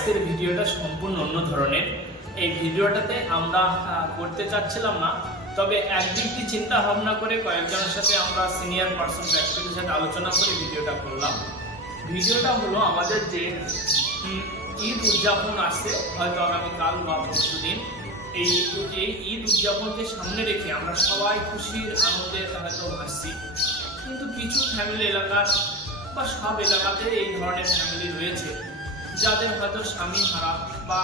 আজকের ভিডিওটা সম্পূর্ণ অন্য ধরনের। এই ভিডিওটাতে আমরা করতে চাচ্ছিলাম না, তবে একদিক দিয়ে চিন্তা ভাবনা করে কয়েকজনের সাথে আমরা সিনিয়র পার্সন ব্যক্তিদের সাথে আলোচনা করে ভিডিওটা করলাম। ভিডিওটা হলো আমাদের যে ঈদ উদযাপন আসছে, হয়তো আগামীকাল বা পরশু দিন। এই এই ঈদ উদযাপনকে সামনে রেখে আমরা সবাই খুশির আনন্দে হয়তো ভাসছি কিন্তু কিছু ফ্যামিলি এলাকার বা সব এলাকাতে এই ধরনের ফ্যামিলি রয়েছে। যাদের হয়তো স্বামী হারা বা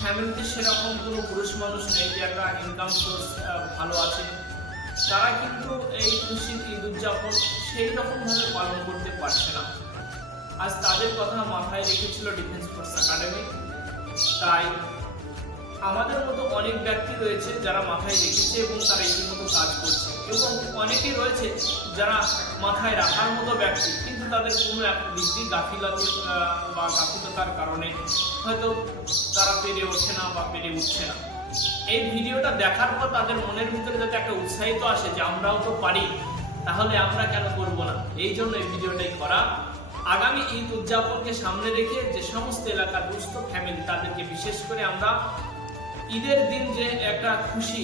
ফ্যামিলিতে সেরকম কোনো পুরুষ মানুষ নেই যে একটা ইনকাম সোর্স ভালো আছে, তারা কিন্তু এই খুশির ঈদ উদযাপন সেই রকমভাবে পালন করতে পারছে না। আজ তাদের কথা মাথায় রেখেছিল ডিফেন্স ফোর্স একাডেমি তাই আমাদের মতো অনেক ব্যক্তি রয়েছে যারা মাথায় রেখেছে এবং তারা ইতিমতো কাজ করছে। এবং অনেকেই রয়েছে যারা মাথায় রাখার মতো ব্যক্তি, কিন্তু তাদের কোনো এক দিক দিয়ে গাফিলতি বা গাফিলতার কারণে হয়তো তারা পেরে ওঠে না বা পেরে উঠছে না। এই ভিডিওটা দেখার পর তাদের মনের ভিতরে যাতে একটা উৎসাহিত আসে যে আমরাও তো পারি, তাহলে আমরা কেন করব না? এই জন্য এই ভিডিওটাই করা। আগামী ঈদ উদযাপনকে সামনে রেখে যে সমস্ত এলাকার দুস্থ ফ্যামিলি, তাদেরকে বিশেষ করে আমরা ঈদের দিন যে একটা খুশি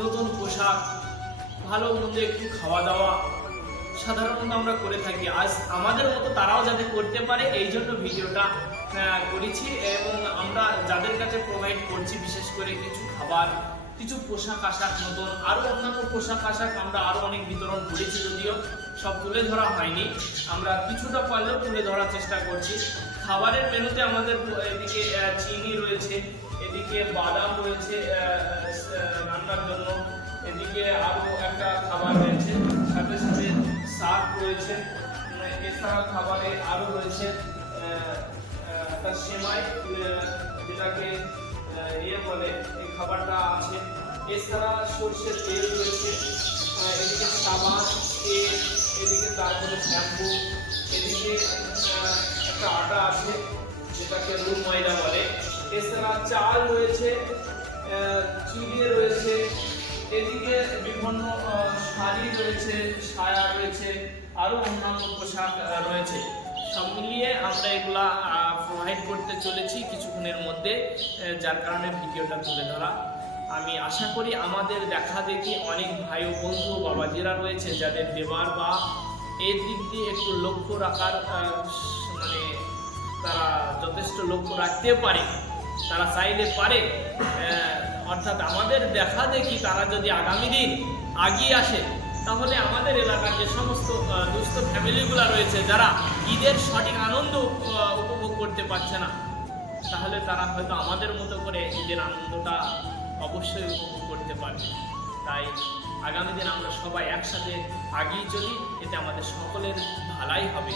নতুন পোশাক ভালো মন্দ একটু খাওয়া দাওয়া সাধারণত আমরা করে থাকি। আজ আমাদের মতো তারাও যাতে করতে পারে, এই জন্য ভিডিওটা করেছি এবং আমরা যাদের কাছে প্রোভাইড করছি, বিশেষ করে কিছু খাবার, কিছু পোশাক আশাক নতুন আরও অন্যান্য পোশাক আশাক আমরা আরও অনেক বিতরণ করেছি যদিও সব তুলে ধরা হয়নি। আমরা কিছুটা পারলেও তুলে ধরার চেষ্টা করছি। খাবারের মেনুতে আমাদের এদিকে চিনি রয়েছে, এদিকে বাদাম রয়েছে রান্নার জন্য। এদিকে আরও একটা খাবার রয়েছে সাথে সাথে শাক রয়েছে। এছাড়া খাবারে আরও রয়েছে একটা সেমাই যেটাকে ইয়ে বলে এই খাবারটা আছে। এছাড়া সর্ষের তেল রয়েছে এদিকে সাবান তেল এদিকে তারপরে শ্যাম্পু এদিকে একটা আটা আছে যেটাকে রুম ময়দা বলে। এছাড়া চাল রয়েছে আহ, চিড়ে রয়েছে এদিকে বিভিন্ন শাড়ি রয়েছে, সায়া রয়েছে আরও অন্যান্য পোশাক রয়েছে। সব মিলিয়ে আমরা এগুলা প্রোভাইড করতে চলেছি কিছুক্ষণের মধ্যে যার কারণে ভিডিওটা তুলে ধরা। আমি আশা করি আমাদের দেখা দেখি অনেক ভাই ও বন্ধু বাবাজিরা রয়েছে যাদের দেবার বা এর দিক দিয়ে একটু লক্ষ্য রাখার মানে তারা যথেষ্ট লক্ষ্য রাখতে পারে, তারা চাইলে পারে অর্থাৎ আমাদের দেখা দেখি তারা যদি আগামী দিন আগিয়ে আসে, তাহলে আমাদের এলাকার যে সমস্ত দুস্থ ফ্যামিলিগুলো রয়েছে, যারা ঈদের সঠিক আনন্দ উপভোগ করতে পারছে না, তাহলে তারা হয়তো আমাদের মতো করে ঈদের আনন্দটা অবশ্যই উপভোগ করতে পারবে। তাই আগামী দিন আমরা সবাই একসাথে আগিয়ে চলি, এতে আমাদের সকলের ভালাই হবে।